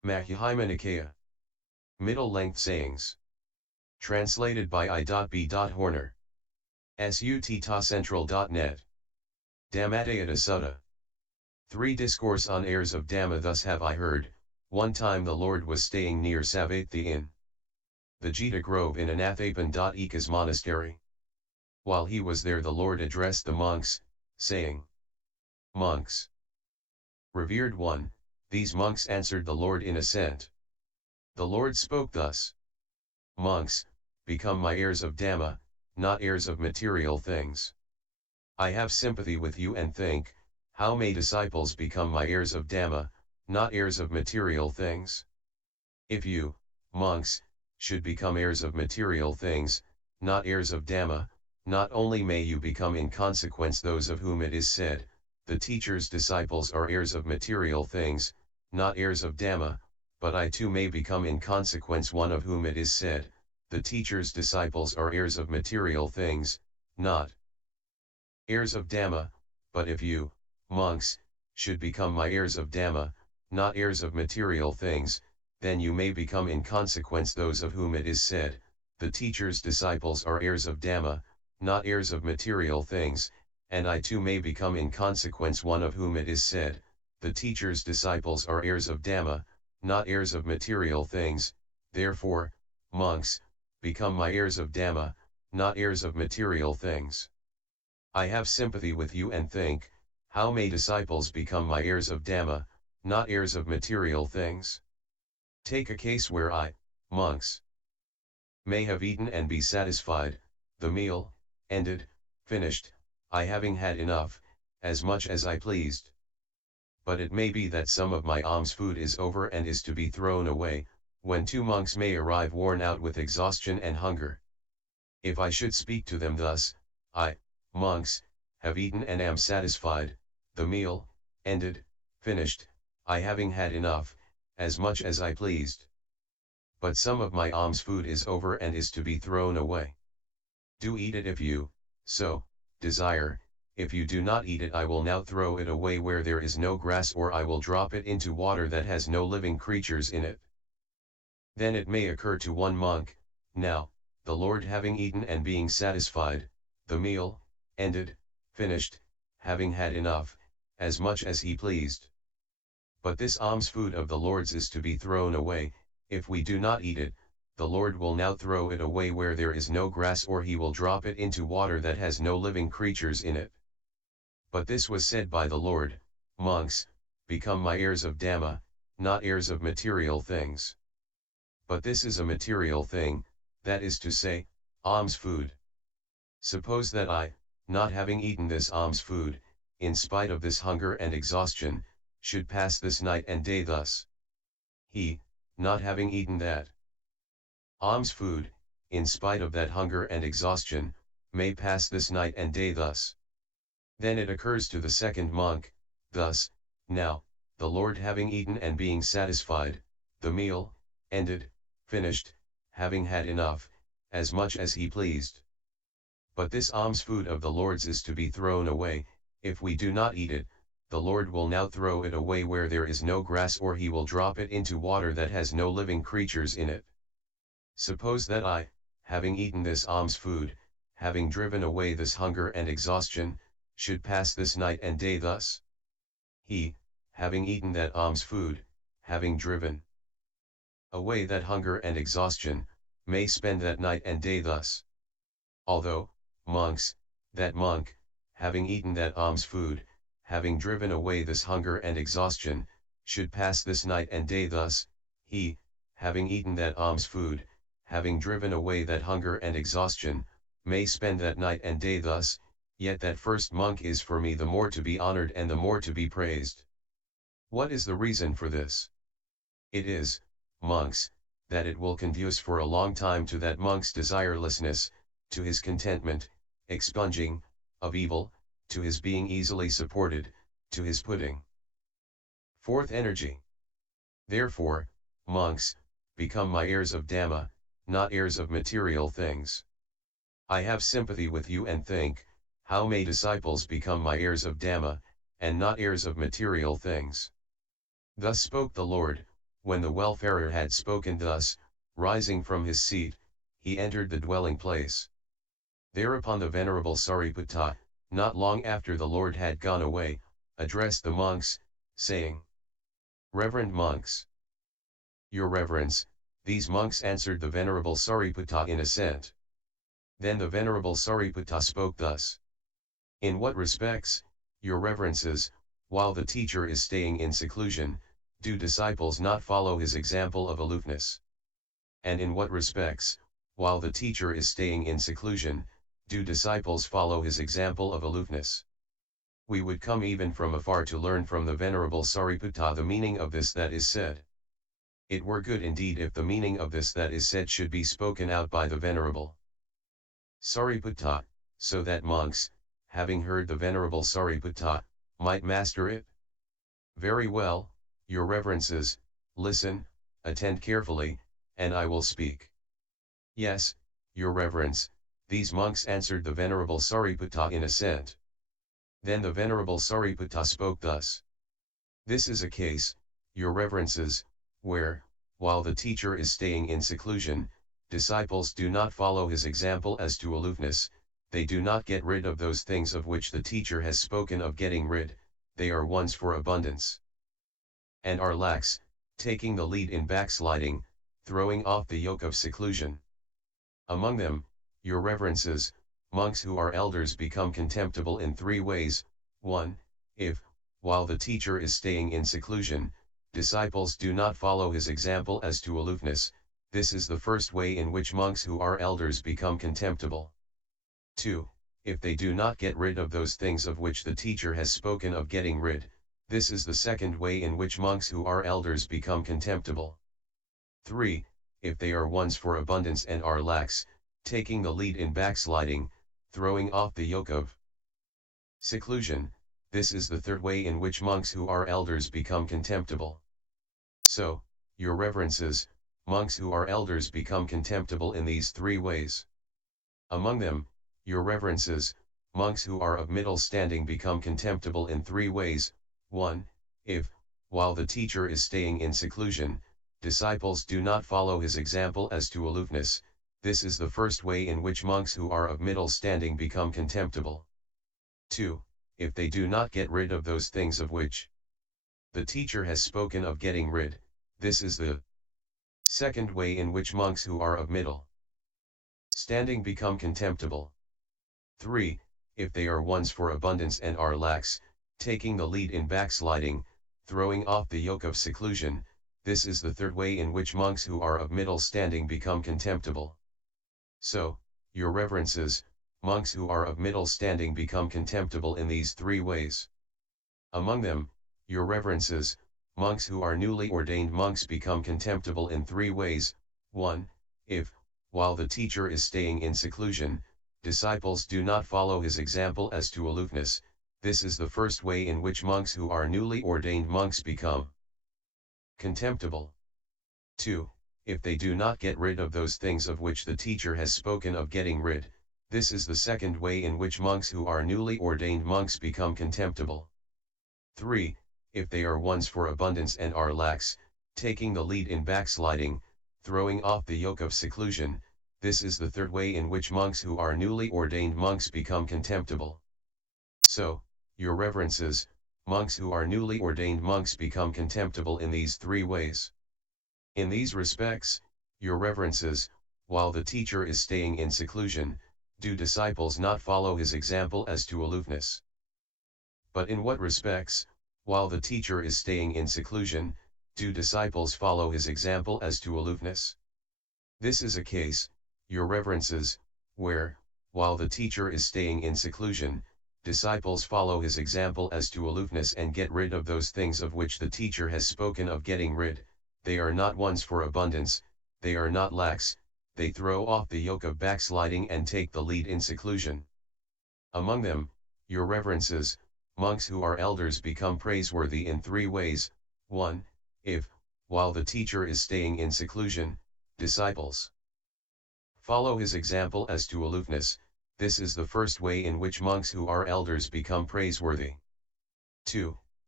Majjhima Nikaya. Middle-length sayings. Translated by I.B.Horner. Suttacentral.net. Dhammatayata Sutta. 3 Discourse on heirs of Dhamma. Thus have I heard, one time the Lord was staying near Savatthi in the Jita Grove in Anathapan.Eka's monastery. While he was there, the Lord addressed the monks, saying, Monks, revered one, these monks answered the Lord in assent. The Lord spoke thus: Monks, become my heirs of Dhamma, not heirs of material things. I have sympathy with you and think, how may disciples become my heirs of Dhamma, not heirs of material things? If you, monks, should become heirs of material things, not heirs of Dhamma, not only may you become in consequence those of whom it is said, the teacher's disciples are heirs of material things, not heirs of Dhamma, but I too may become in consequence one of whom it is said, the teacher's disciples are heirs of material things, not heirs of Dhamma. But if you, monks, should become my heirs of Dhamma, not heirs of material things, then you may become in consequence those of whom it is said, the teacher's disciples are heirs of Dhamma, not heirs of material things, and I too may become in consequence one of whom it is said, the teacher's disciples are heirs of Dhamma, not heirs of material things. Therefore, monks, become my heirs of Dhamma, not heirs of material things. I have sympathy with you and think, how may disciples become my heirs of Dhamma, not heirs of material things? Take a case where I, monks, may have eaten and be satisfied, the meal, ended, finished, I having had enough, as much as I pleased. But it may be that some of my alms food is over and is to be thrown away, when 2 monks may arrive worn out with exhaustion and hunger. If I should speak to them thus, I, monks, have eaten and am satisfied, the meal, ended, finished, I having had enough, as much as I pleased. But some of my alms food is over and is to be thrown away. Do eat it if you, so, desire. If you do not eat it, I will now throw it away where there is no grass, or I will drop it into water that has no living creatures in it. Then it may occur to one monk, now, the Lord having eaten and being satisfied, the meal, ended, finished, having had enough, as much as he pleased. But this alms food of the Lord's is to be thrown away. If we do not eat it, the Lord will now throw it away where there is no grass, or he will drop it into water that has no living creatures in it. But this was said by the Lord, monks, become my heirs of Dhamma, not heirs of material things. But this is a material thing, that is to say, alms food. Suppose that I, not having eaten this alms food, in spite of this hunger and exhaustion, should pass this night and day thus. He, not having eaten that alms food, in spite of that hunger and exhaustion, may pass this night and day thus. Then it occurs to the second monk, thus, now, the Lord having eaten and being satisfied, the meal, ended, finished, having had enough, as much as he pleased. But this alms food of the Lord's is to be thrown away. If we do not eat it, the Lord will now throw it away where there is no grass, or he will drop it into water that has no living creatures in it. Suppose that I, having eaten this alms food, having driven away this hunger and exhaustion, should pass this night and day thus. He, having eaten that alms food, having driven away that hunger and exhaustion, may spend that night and day thus. Although, monks, that monk, having eaten that alms food, having driven away this hunger and exhaustion, should pass this night and day thus, he, having eaten that alms food, having driven away that hunger and exhaustion, may spend that night and day thus. Yet that first monk is for me the more to be honored and the more to be praised. What is the reason for this? It is, monks, that it will conduce for a long time to that monk's desirelessness, to his contentment, expunging, of evil, to his being easily supported, to his putting forth energy. Therefore, monks, become my heirs of Dhamma, not heirs of material things. I have sympathy with you and think, how may disciples become my heirs of Dhamma, and not heirs of material things? Thus spoke the Lord, When the wayfarer had spoken thus, rising from his seat, he entered the dwelling place. Thereupon the Venerable Sariputta, not long after the Lord had gone away, addressed the monks, saying, "Reverend monks." "Your Reverence," these monks answered the Venerable Sariputta in assent. Then the Venerable Sariputta spoke thus. "In what respects, Your Reverences, while the teacher is staying in seclusion, do disciples not follow his example of aloofness? And in what respects, while the teacher is staying in seclusion, do disciples follow his example of aloofness?" We would come even from afar to learn from the Venerable Sariputta the meaning of this that is said. It were good indeed if the meaning of this that is said should be spoken out by the Venerable Sariputta, so that monks, having heard the Venerable Sariputta, might master it. Very well, Your Reverences, listen, attend carefully, and I will speak. Yes, Your Reverence, these monks answered the Venerable Sariputta in assent. Then the Venerable Sariputta spoke thus. This is a case, Your Reverences, where, while the teacher is staying in seclusion, disciples do not follow his example as to aloofness, they do not get rid of those things of which the teacher has spoken of getting rid, they are ones for abundance. And are lax, taking the lead in backsliding, throwing off the yoke of seclusion. Among them, Your Reverences, monks who are elders become contemptible in 3 ways. 1. If, while the teacher is staying in seclusion, disciples do not follow his example as to aloofness, this is the first way in which monks who are elders become contemptible. 2. If they do not get rid of those things of which the teacher has spoken of getting rid, this is the second way in which monks who are elders become contemptible. 3. If they are ones for abundance and are lax, taking the lead in backsliding, throwing off the yoke of seclusion, this is the third way in which monks who are elders become contemptible. So, Your Reverences, monks who are elders become contemptible in these 3 ways. Among them, Your Reverences, monks who are of middle standing become contemptible in 3 ways. 1. If, while the teacher is staying in seclusion, disciples do not follow his example as to aloofness, this is the first way in which monks who are of middle standing become contemptible. 2. If they do not get rid of those things of which the teacher has spoken of getting rid, this is the second way in which monks who are of middle standing become contemptible. 3. If they are ones for abundance and are lax, taking the lead in backsliding, throwing off the yoke of seclusion, this is the third way in which monks who are of middle standing become contemptible. So, Your Reverences, monks who are of middle standing become contemptible in these 3 ways. Among them, Your Reverences, monks who are newly ordained monks become contemptible in 3 ways. 1. If, while the teacher is staying in seclusion, disciples do not follow his example as to aloofness, this is the first way in which monks who are newly ordained monks become contemptible. 2. If they do not get rid of those things of which the teacher has spoken of getting rid, this is the second way in which monks who are newly ordained monks become contemptible. 3. If they are ones for abundance and are lax, taking the lead in backsliding, throwing off the yoke of seclusion, this is the third way in which monks who are newly ordained monks become contemptible. So, Your Reverences, monks who are newly ordained monks become contemptible in these 3 ways. In these respects, Your Reverences, while the teacher is staying in seclusion, do disciples not follow his example as to aloofness? But in what respects, while the teacher is staying in seclusion, do disciples follow his example as to aloofness? This is a case, Your Reverences, where, while the teacher is staying in seclusion, disciples follow his example as to aloofness and get rid of those things of which the teacher has spoken of getting rid. They are not ones for abundance, they are not lax, they throw off the yoke of backsliding and take the lead in seclusion. Among them, Your Reverences, monks who are elders become praiseworthy in 3 ways. 1. If, while the teacher is staying in seclusion, disciples follow his example as to aloofness, this is the first way in which monks who are elders become praiseworthy. 2.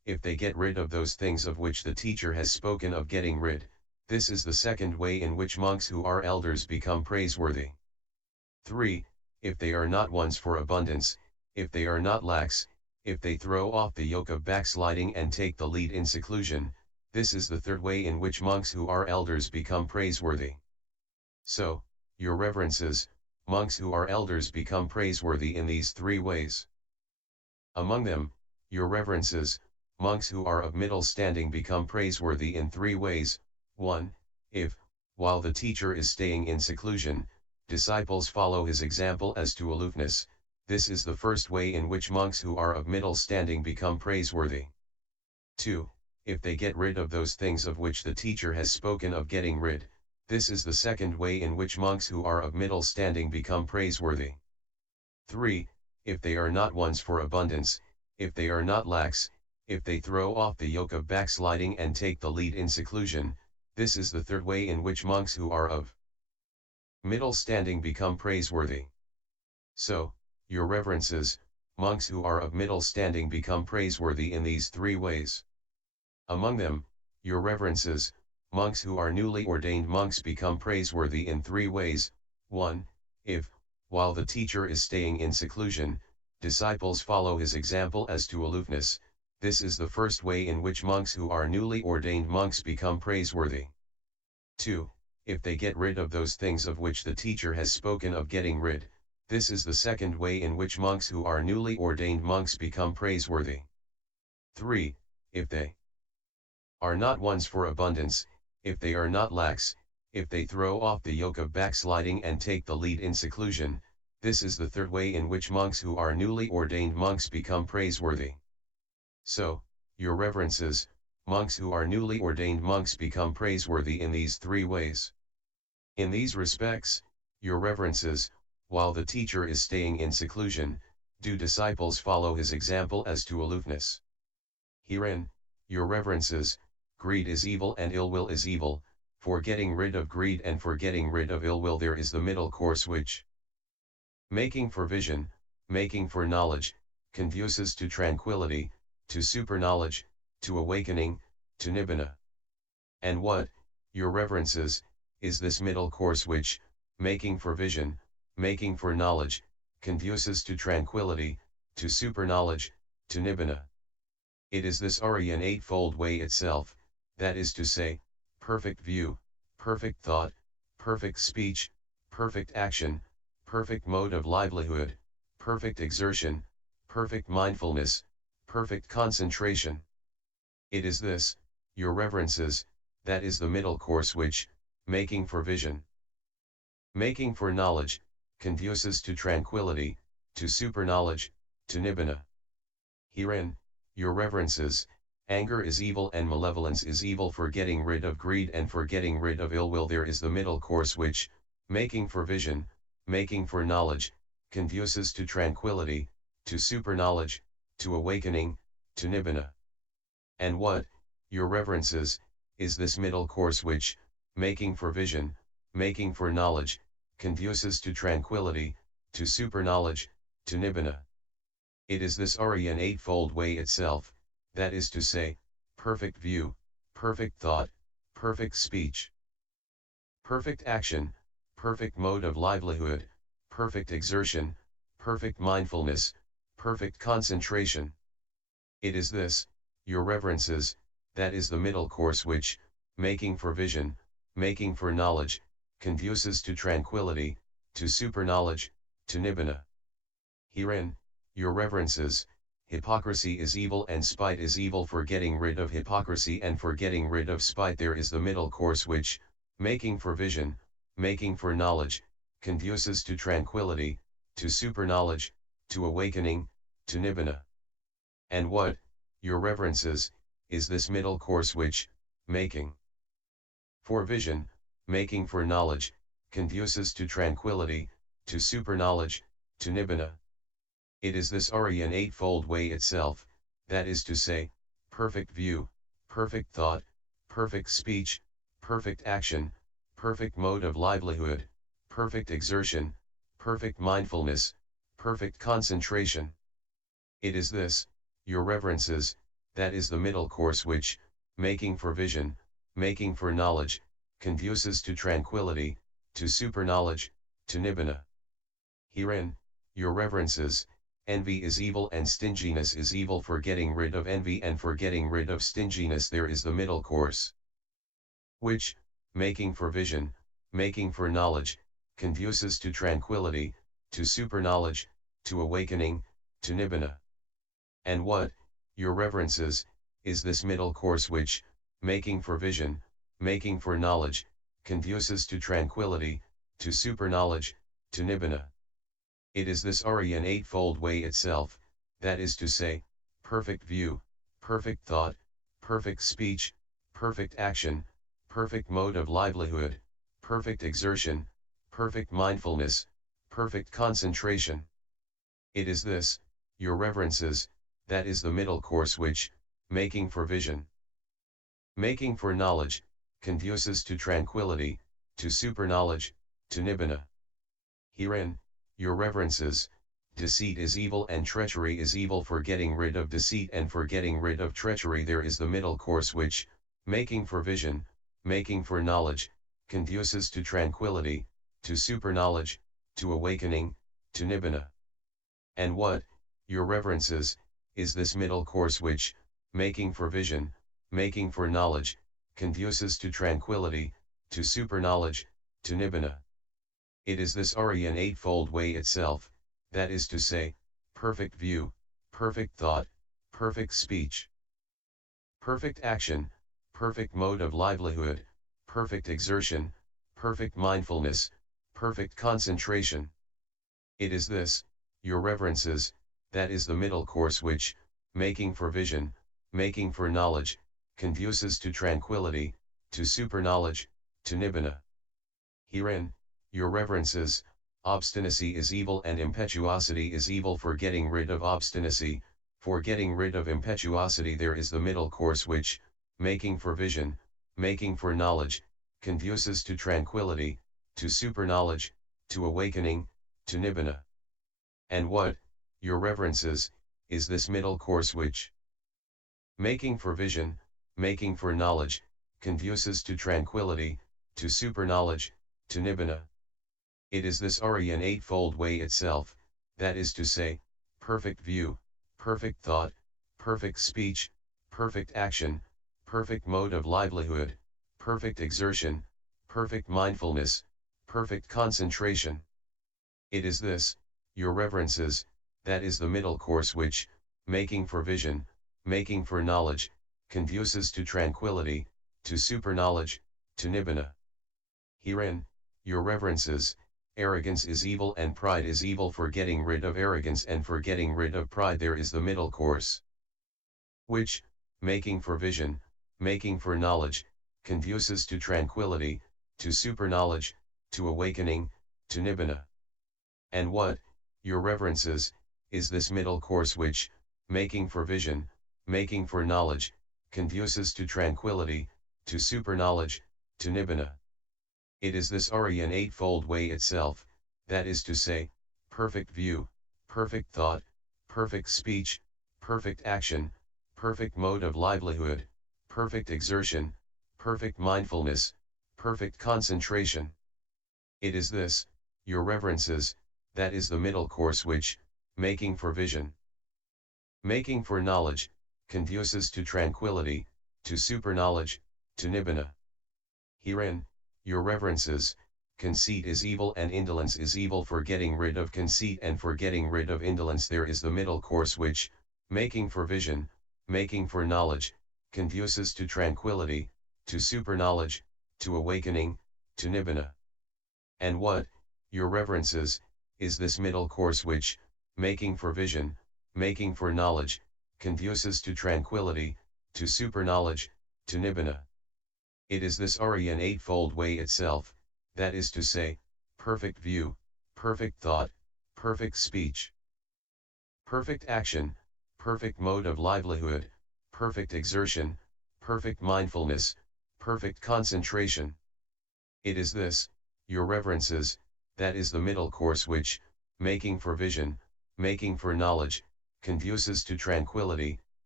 if they get rid of those things of which the teacher has spoken of getting rid, this is the second way in which monks who are elders become praiseworthy. 3. If they are not ones for abundance, if they are not lax, if they throw off the yoke of backsliding and take the lead in seclusion, this is the third way in which monks who are elders become praiseworthy. So, your reverences, monks who are elders become praiseworthy in these three ways. Among them, your reverences, monks who are of middle standing become praiseworthy in three ways. 1. If, while the teacher is staying in seclusion, disciples follow his example as to aloofness, this is the first way in which monks who are of middle standing become praiseworthy. 2. If they get rid of those things of which the teacher has spoken of getting rid, this is the second way in which monks who are of middle standing become praiseworthy. 3. If they are not ones for abundance, if they are not lax, if they throw off the yoke of backsliding and take the lead in seclusion, this is the third way in which monks who are of middle standing become praiseworthy. So, your reverences, monks who are of middle standing become praiseworthy in these three ways. Among them, your reverences, monks who are newly ordained monks become praiseworthy in three ways. 1. If, while the teacher is staying in seclusion, disciples follow his example as to aloofness, this is the first way in which monks who are newly ordained monks become praiseworthy. 2. If they get rid of those things of which the teacher has spoken of getting rid, this is the second way in which monks who are newly ordained monks become praiseworthy. 3. If they are not ones for abundance, if they are not lax, if they throw off the yoke of backsliding and take the lead in seclusion, this is the third way in which monks who are newly ordained monks become praiseworthy. So, your reverences, monks who are newly ordained monks become praiseworthy in these three ways. In these respects, your reverences, while the teacher is staying in seclusion, do disciples follow his example as to aloofness. Herein, your reverences, greed is evil and ill will is evil, for getting rid of greed and for getting rid of ill will there is the middle course which, making for vision, making for knowledge, conduces to tranquility, to superknowledge, to awakening, to nibbana. And what, your reverences, is this middle course which, making for vision, making for knowledge, conduces to tranquility, to superknowledge, to nibbana? It is this Aryan eightfold way itself, that is to say, perfect view, perfect thought, perfect speech, perfect action, perfect mode of livelihood, perfect exertion, perfect mindfulness, perfect concentration. It is this, your reverences, that is the middle course which, making for vision, making for knowledge, conduces to tranquility, to superknowledge, to nibbana. Herein, your reverences, anger is evil and malevolence is evil, for getting rid of greed and for getting rid of ill will there is the middle course which, making for vision, making for knowledge, conduces to tranquility, to superknowledge, to awakening, to nibbana. And what, your reverences, is this middle course which, making for vision, making for knowledge, conduces to tranquility, to superknowledge, to nibbana? It is this Aryan eightfold way itself, that is to say, perfect view, perfect thought, perfect speech, perfect action, perfect mode of livelihood, perfect exertion, perfect mindfulness, perfect concentration. It is this, your reverences, that is the middle course which, making for vision, making for knowledge, conduces to tranquility, to superknowledge, to nibbana. Herein, your reverences, hypocrisy is evil and spite is evil, for getting rid of hypocrisy and for getting rid of spite there is the middle course which, making for vision, making for knowledge, conduces to tranquility, to superknowledge, to awakening, to nibbana. And what, your reverences, is this middle course which, making for vision, making for knowledge, conduces to tranquility, to superknowledge, to nibbana? It is this Aryan eightfold way itself, that is to say, perfect view, perfect thought, perfect speech, perfect action, perfect mode of livelihood, perfect exertion, perfect mindfulness, perfect concentration. It is this, your reverences, that is the middle course which, making for vision, making for knowledge, conduces to tranquility, to superknowledge, to nibbana. Herein, your reverences, envy is evil and stinginess is evil. For getting rid of envy and for getting rid of stinginess there is the middle course, which, making for vision, making for knowledge, conduces to tranquility, to superknowledge, to awakening, to nibbana. And what, your reverences, is this middle course which, making for vision, making for knowledge, conduces to tranquility, to superknowledge, to nibbana? It is this Aryan Eightfold Way itself, that is to say, perfect view, perfect thought, perfect speech, perfect action, perfect mode of livelihood, perfect exertion, perfect mindfulness, perfect concentration. It is this, your reverences, that is the middle course which, making for vision, making for knowledge, conduces to tranquility, to superknowledge, to nibbana. Herein, your reverences, deceit is evil and treachery is evil. For getting rid of deceit and for getting rid of treachery there is the middle course which, making for vision, making for knowledge, conduces to tranquility, to superknowledge, to awakening, to nibbana. And what, your reverences, is this middle course which, making for vision, making for knowledge, conduces to tranquility, to superknowledge, to nibbana? It is this Aryan Eightfold Way itself, that is to say, perfect view, perfect thought, perfect speech, perfect action, perfect mode of livelihood, perfect exertion, perfect mindfulness, perfect concentration. It is this, your reverences, that is the middle course which, making for vision, making for knowledge, conduces to tranquility, to superknowledge, to nibbana. Herein, your reverences, obstinacy is evil and impetuosity is evil. For getting rid of obstinacy, for getting rid of impetuosity there is the middle course which, making for vision, making for knowledge, conduces to tranquility, to superknowledge, to awakening, to nibbana. And what, your reverences, is this middle course which, making for vision, making for knowledge, conduces to tranquility, to superknowledge, to nibbana? It is this Aryan Eightfold Way itself, that is to say, perfect view, perfect thought, perfect speech, perfect action, perfect mode of livelihood, perfect exertion, perfect mindfulness, perfect concentration. It is this, your reverences, that is the middle course which, making for vision, making for knowledge, conduces to tranquility, to superknowledge, to nibbana. Herein, your reverences, arrogance is evil and pride is evil. For getting rid of arrogance and for getting rid of pride there is the middle course, which, making for vision, making for knowledge, conduces to tranquility, to superknowledge, to awakening, to nibbana. And what, your reverences, is this middle course which, making for vision, making for knowledge, conduces to tranquility, to superknowledge, to nibbana? It is this Aryan Eightfold Way itself, that is to say, perfect view, perfect thought, perfect speech, perfect action, perfect mode of livelihood, perfect exertion, perfect mindfulness, perfect concentration. It is this, your reverences, that is the middle course which, making for vision, making for knowledge, conduces to tranquility, to superknowledge, to nibbana. Herein, your reverences, conceit is evil and indolence is evil. For getting rid of conceit and for getting rid of indolence there is the middle course which, making for vision, making for knowledge, conduces to tranquility, to superknowledge, to awakening, to nibbana. And what, your reverences, is this middle course which, making for vision, making for knowledge, conduces to tranquility, to superknowledge, to nibbana? It is this Aryan Eightfold Way itself, that is to say, perfect view, perfect thought, perfect speech, perfect action, perfect mode of livelihood, perfect exertion, perfect mindfulness, perfect concentration. It is this, your reverences, that is the middle course which, making for vision, making for knowledge, conduces to tranquility,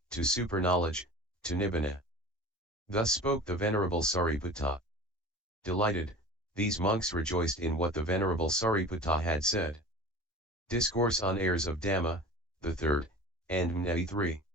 to super-knowledge, to nibbana. Thus spoke the Venerable Sariputta. Delighted, these monks rejoiced in what the Venerable Sariputta had said. Discourse on Heirs of Dhamma, the third, and Mne 3.